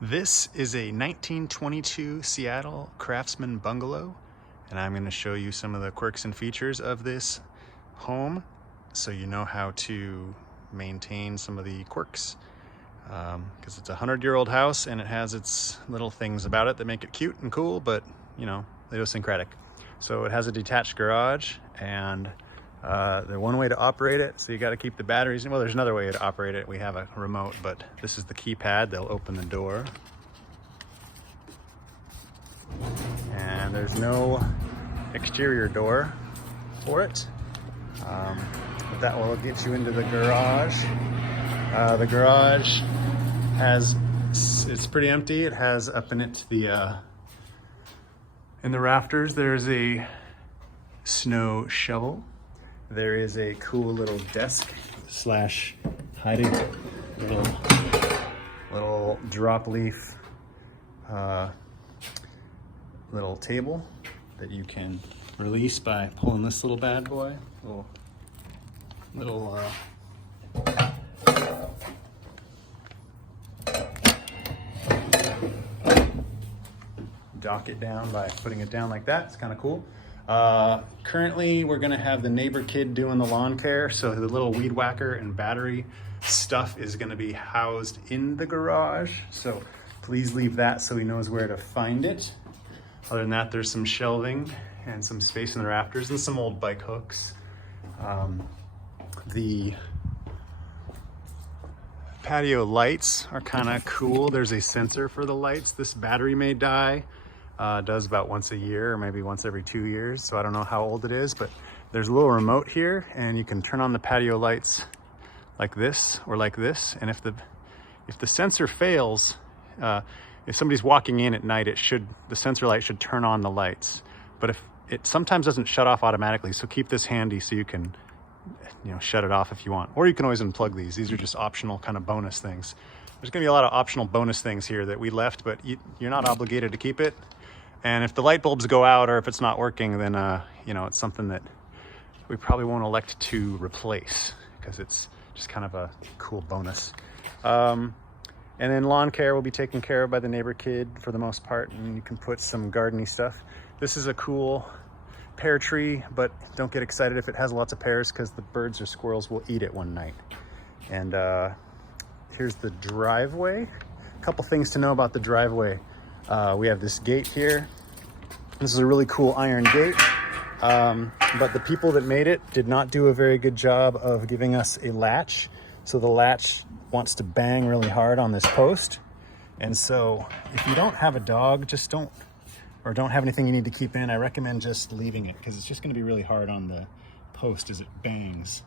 This is a 1922 Seattle Craftsman bungalow, and I'm going to show you some of the quirks and features of this home so you know how to maintain some of the quirks, because it's a 100-year-old house and it has its little things about it that make it cute and cool, but you know, idiosyncratic. So it has a detached garage, and the one way to operate it, so you got to keep the batteries in. Well, there's another way to operate it. We have a remote, but this is the keypad. They'll open the door, and there's no exterior door for it, but that will get you into the garage. The garage it's pretty empty. It has up in it in the rafters there's a snow shovel. There is a cool little desk slash hiding little drop leaf little table that you can release by pulling this little bad boy. Little dock it down by putting it down like that. It's kind of cool. Currently we're gonna have the neighbor kid doing the lawn care, so the little weed whacker and battery stuff is gonna be housed in the garage, so please leave that so he knows where to find it. Other than that, there's some shelving and some space in the rafters and some old bike hooks. The patio lights are kind of cool. There's a sensor for the lights. This battery may die. Does about once a year or maybe once every 2 years, so I don't know how old it is, but there's a little remote here and you can turn on the patio lights like this or like this, and if the sensor fails, if somebody's walking in at night, the sensor light should turn on the lights, but if it sometimes doesn't shut off automatically, so keep this handy so you can shut it off if you want, or you can always unplug these are just optional kind of bonus things. There's gonna be a lot of optional bonus things here that we left, but you're not obligated to keep it. And if the light bulbs go out or if it's not working, then it's something that we probably won't elect to replace because it's just kind of a cool bonus. And then lawn care will be taken care of by the neighbor kid for the most part, and you can put some gardening stuff. This is a cool pear tree, but don't get excited if it has lots of pears because the birds or squirrels will eat it one night. And here's the driveway. A couple things to know about the driveway. We have this gate here. This is a really cool iron gate, but the people that made it did not do a very good job of giving us a latch. So the latch wants to bang really hard on this post. And so if you don't have a dog, don't have anything you need to keep in, I recommend just leaving it because it's just going to be really hard on the post as it bangs.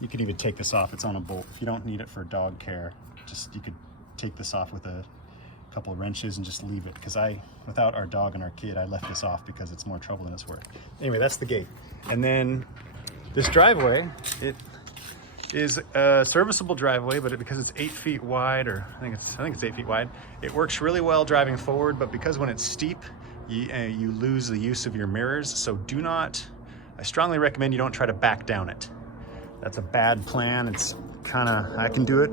You could even take this off. It's on a bolt. If you don't need it for dog care, you could take this off with a couple of wrenches and just leave it, because without our dog and our kid, I left this off because it's more trouble than it's worth. Anyway, that's the gate. And then this driveway, it is a serviceable driveway, but because it's 8 feet wide, or I think it's 8 feet wide, it works really well driving forward, but because when it's steep, you lose the use of your mirrors. So I strongly recommend you don't try to back down it. That's a bad plan. I can do it.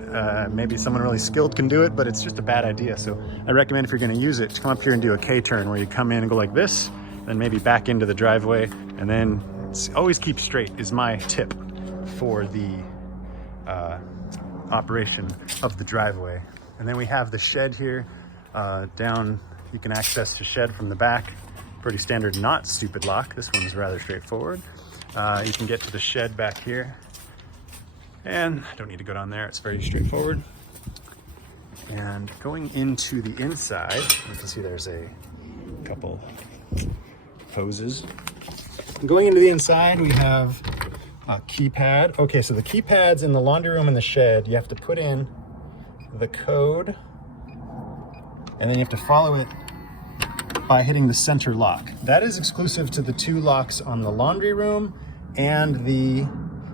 Maybe someone really skilled can do it, but it's just a bad idea. So I recommend if you're gonna use it, to come up here and do a K-turn where you come in and go like this, then maybe back into the driveway, and then always keep straight is my tip for the operation of the driveway. And then we have the shed here. Down, you can access the shed from the back. Pretty standard, not stupid lock. This one's rather straightforward. You can get to the shed back here. And I don't need to go down there, it's very straightforward. And going into the inside, you can see there's a couple hoses. Going into the inside, we have a keypad. Okay, so the keypads in the laundry room and the shed, you have to put in the code, and then you have to follow it by hitting the center lock. That is exclusive to the 2 locks on the laundry room and the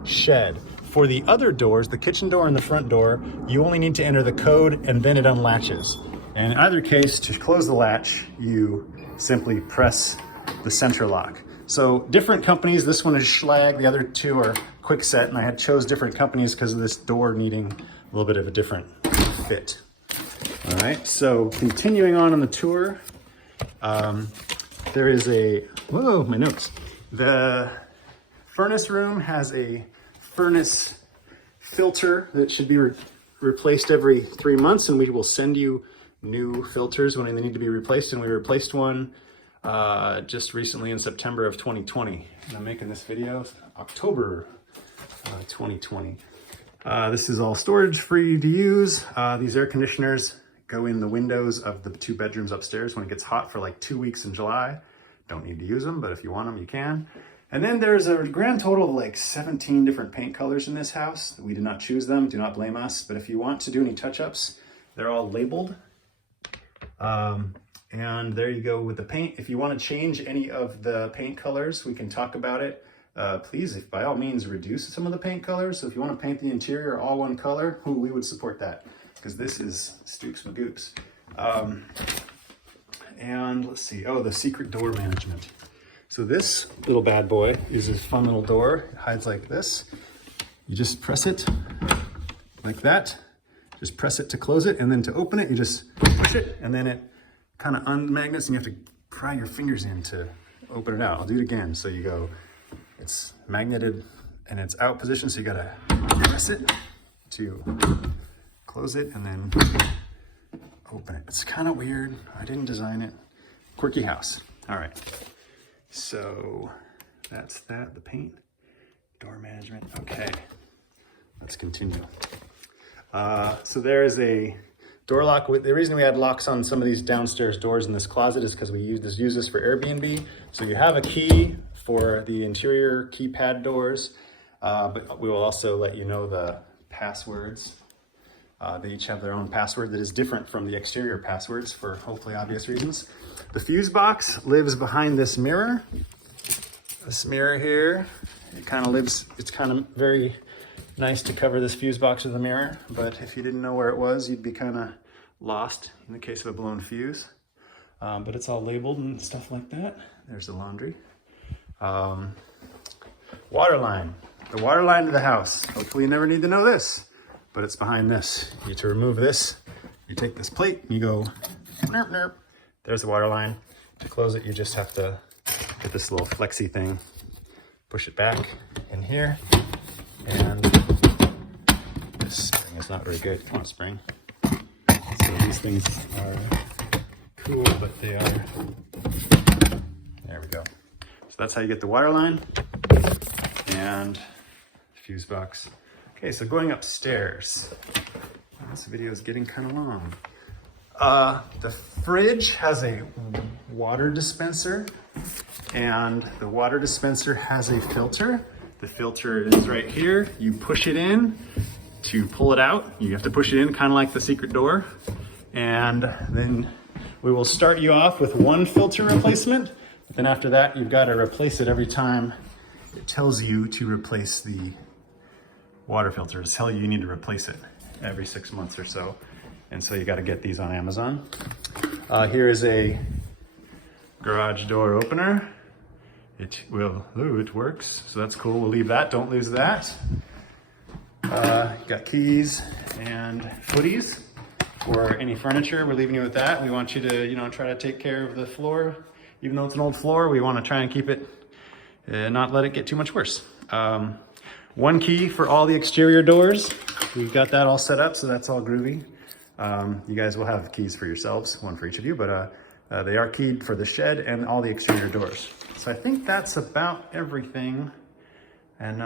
shed. For the other doors, the kitchen door and the front door, you only need to enter the code and then it unlatches. And in either case, to close the latch, you simply press the center lock. So different companies, this one is Schlag, the other 2 are Kwikset, and I had chose different companies because of this door needing a little bit of a different fit. All right, so continuing on the tour, there is a, whoa, my notes. The furnace room has a furnace filter that should be replaced every 3 months, and we will send you new filters when they need to be replaced. And we replaced one just recently in September of 2020. And I'm making this video October 2020. This is all storage free to use. These air conditioners go in the windows of the 2 bedrooms upstairs when it gets hot for like 2 weeks in July. Don't need to use them, but if you want them, you can. And then there's a grand total of like 17 different paint colors in this house. We did not choose them, do not blame us. But if you want to do any touch-ups, they're all labeled. And there you go with the paint. If you want to change any of the paint colors, we can talk about it. Please, if by all means, reduce some of the paint colors. So if you want to paint the interior all one color, we would support that, because this is Stoops Magoops. And let's see, the secret door management. So this little bad boy is a fun little door. It hides like this. You just press it like that. Just press it to close it, and then to open it, you just push it, and then it kind of unmagnets, and you have to pry your fingers in to open it out. I'll do it again. So you go, it's magneted and it's out position, so you gotta press it to close it and then open it. It's kind of weird. I didn't design it. Quirky house. All right. So that's that, the paint, door management. Okay, let's continue. So there is a door lock. The reason we had locks on some of these downstairs doors in this closet is because we use this for Airbnb. So you have a key for the interior keypad doors, but we will also let you know the passwords. They each have their own password that is different from the exterior passwords for hopefully obvious reasons. The fuse box lives behind this mirror. This mirror here, it kind of lives, it's kind of very nice to cover this fuse box with a mirror, but if you didn't know where it was, you'd be kind of lost in the case of a blown fuse. But it's all labeled and stuff like that. There's the laundry. Water line. The water line to the house. Hopefully you never need to know this, but it's behind this. You need to remove this. You take this plate, you go, nerp, nerp. There's the water line. To close it, you just have to get this little flexi thing, push it back in here, and this spring is not very good. Come on, spring. So these things are cool, but they are, there we go. So that's how you get the water line and fuse box. Okay, so going upstairs. This video is getting kind of long. The fridge has a water dispenser, and the water dispenser has a filter. The filter is right here. You push it in to pull it out. You have to push it in kind of like the secret door. And then we will start you off with one filter replacement. But then after that, you've got to replace it every time it tells you to replace the water filter. It'll tell you need to replace it every 6 months or so. And so you got to get these on Amazon. Here is a garage door opener. It works, so that's cool. We'll leave that, don't lose that. Got keys and footies for any furniture. We're leaving you with that. We want you to, try to take care of the floor. Even though it's an old floor, we want to try and keep it, not let it get too much worse. One key for all the exterior doors. We've got that all set up, so that's all groovy. You guys will have keys for yourselves, one for each of you, but they are keyed for the shed and all the exterior doors. So I think that's about everything. And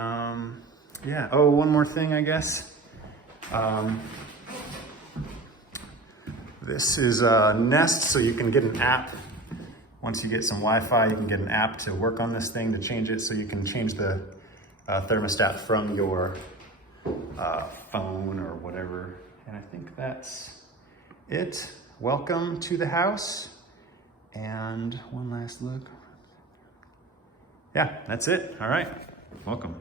yeah, one more thing, I guess. This is Nest, so you can get an app. Once you get some Wi-Fi, you can get an app to work on this thing, to change it, so you can change the thermostat from your phone or whatever. And I think that's it. Welcome to the house. And one last look. Yeah, that's it. All right. Welcome.